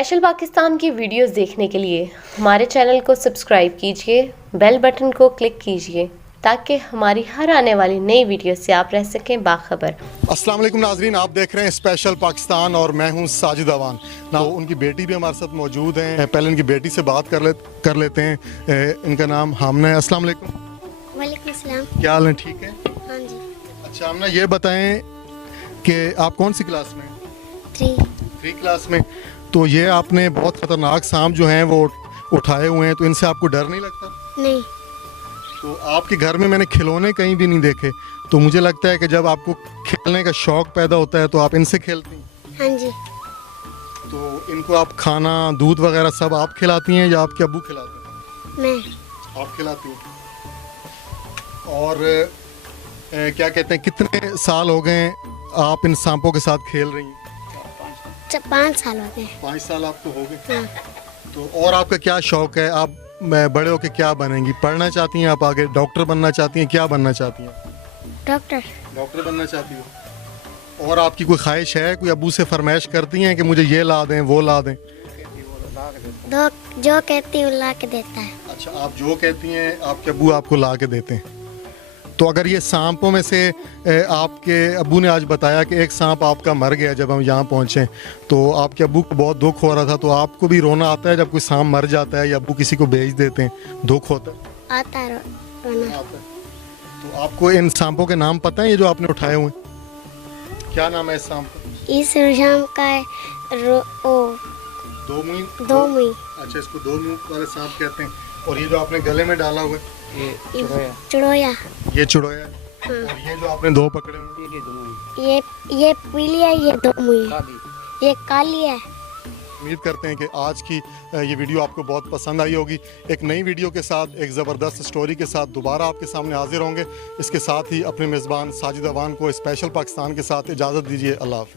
Special Pakistan की videos देखने के लिए हमारे चैनल को सब्सक्राइब कीजिए, बेल बटन को क्लिक कीजिए ताकि हमारी हर आने वाली नई वीडियो से आप रह सकें बाखबर। अस्सलाम वालेकुम नाजरीन, आप देख रहे हैं स्पेशल पाकिस्तान और मैं हूं साजिद अवान। ना उनकी बेटी भी हमारे साथ मौजूद हैं। पहले इनकी बेटी से बात कर लेते हैं। इनका नाम हामना है। अस्सलाम वालेकुम। वालेकुम अस्सलाम। क्या हाल है? ठीक है। हाँ जी। अच्छा हामना, ये बताएं कि आप कौन सी क्लास में? 3 क्लास में। तो ये आपने बहुत ख़तरनाक सांप जो हैं वो उठाए हुए हैं, तो इनसे आपको डर नहीं लगता? नहीं। तो आपके घर में मैंने खिलौने कहीं भी नहीं देखे, तो मुझे लगता है कि जब आपको खेलने का शौक़ पैदा होता है तो आप इनसे खेलती हैं। हाँ जी। तो इनको आप खाना, दूध वगैरह सब आप खिलाती हैं या आपके अब्बू खिलाते हैं? मैं। आप खिलाती हैं। और क्या कहते हैं, कितने साल हो गए आप इन सांपों के साथ खेल रही हैं? 5 साल हो गए। 5 साल आपको हो गए। हाँ। तो और आपका क्या शौक़ है? आप बड़े होके क्या बनेंगी? पढ़ना चाहती हैं आप आगे? डॉक्टर बनना चाहती हैं? क्या बनना चाहती हैं? डॉक्टर बनना चाहती हो। और आपकी कोई ख्वाहिश है? कोई अब्बू से फरमाइश करती हैं कि मुझे ये ला दें, वो ला दें? जो कहती हूँ ला के देता है। अच्छा, आप जो कहती हैं आपके अब्बू आपको ला के देते हैं। तो अगर ये सांपों में से आपके अब्बू ने आज बताया कि एक सांप आपका मर गया जब हम यहाँ पहुँचे, तो आपके अब्बू को बहुत दुख हो रहा था, तो आपको भी रोना आता है जब कोई सांप मर जाता है या अब्बू किसी को बेच देते हैं? दुख होता है? आता है रोना। आता है। तो आपको इन सांपों के नाम पता है, ये जो आपने उठाए हुए? क्या नाम है इस सांप का? इस शाम का है दो मुंह। अच्छा, इसको दो मुंह वाले सांप कहते हैं। और ये जो आपने गले में डाला हुआ है चुड़ोया। ये चुड़ोया है। हाँ। और ये जो आपने 2 पकड़े हुए, ये पीली है, ये 2 मुई, ये काली है। उम्मीद करते हैं कि आज की ये वीडियो आपको बहुत पसंद आई होगी। एक नई वीडियो के साथ, एक ज़बरदस्त स्टोरी के साथ दोबारा आपके सामने हाजिर होंगे। इसके साथ ही अपने मेज़बान साजिद अवान को स्पेशल पाकिस्तान के साथ इजाज़त दीजिए। अल्लाह हाफ़िज़।